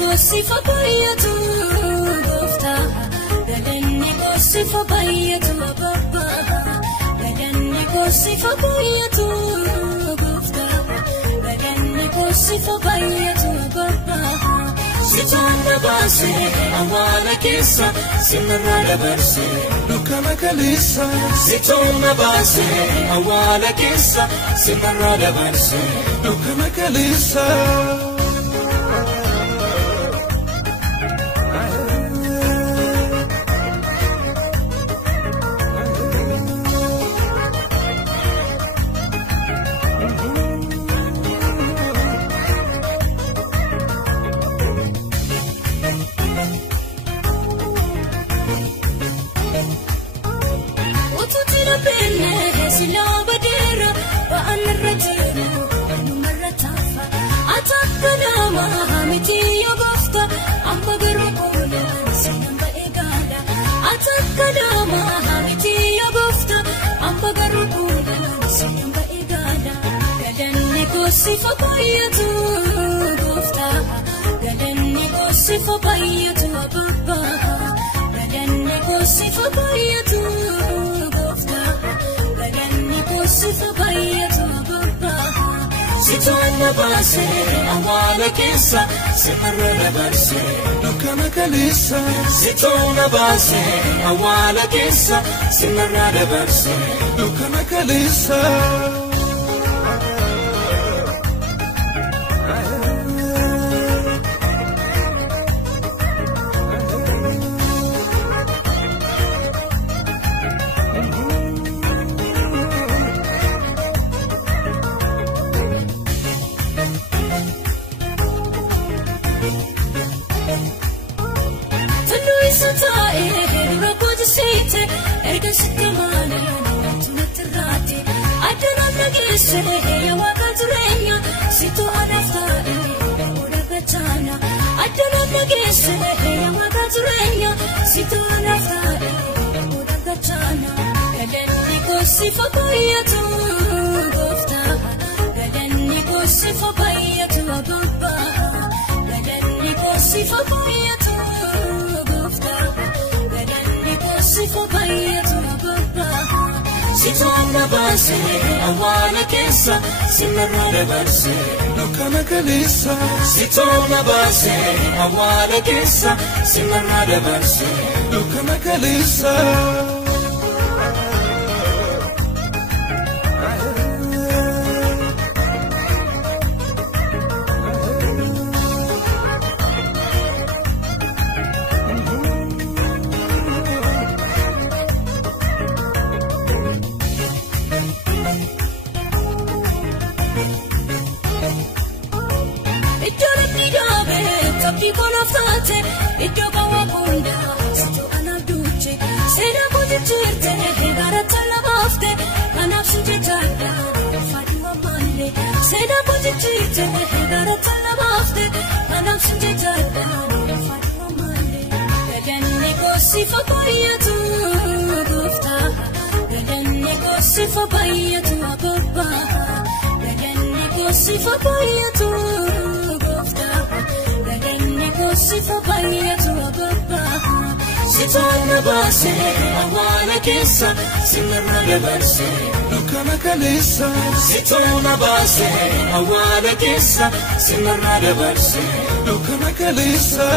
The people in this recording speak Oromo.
gossifa baay'atu goofta galanni gossifa baay'atu baba galanni gossifa baay'atu goofta galanni gossifa baay'atu baba sitanda base awala kessa sinara barse dukana kalisa sitanda base awala kessa sinara barse dukana kalisa gossifa baay'atu goofta galanni gossifa baay'atu baba galanni gossifa baay'atu goofta galanni gossifa baay'atu baba sitanda base awala kessa sinara barse dukana kalisa sitanda base awala kessa sinara barse dukana kalisa gossifa baay'atu goofta galanni gossifa baay'atu baba galanni gossifa baay'atu goofta galanni gossifa baay'atu baba sitanda base awala kessa sinara barse dukana kalisa sitanda base awala kessa sinara barse dukana kalisa gossifa baay'atu goofta galanni gossifa baay'atu baba galanni gossifa baay'atu goofta galanni gossifa baay'atu baba sitanda base awala kessa sinara barse dukana kalisa sitanda base awala kessa sinara barse dukana kalisa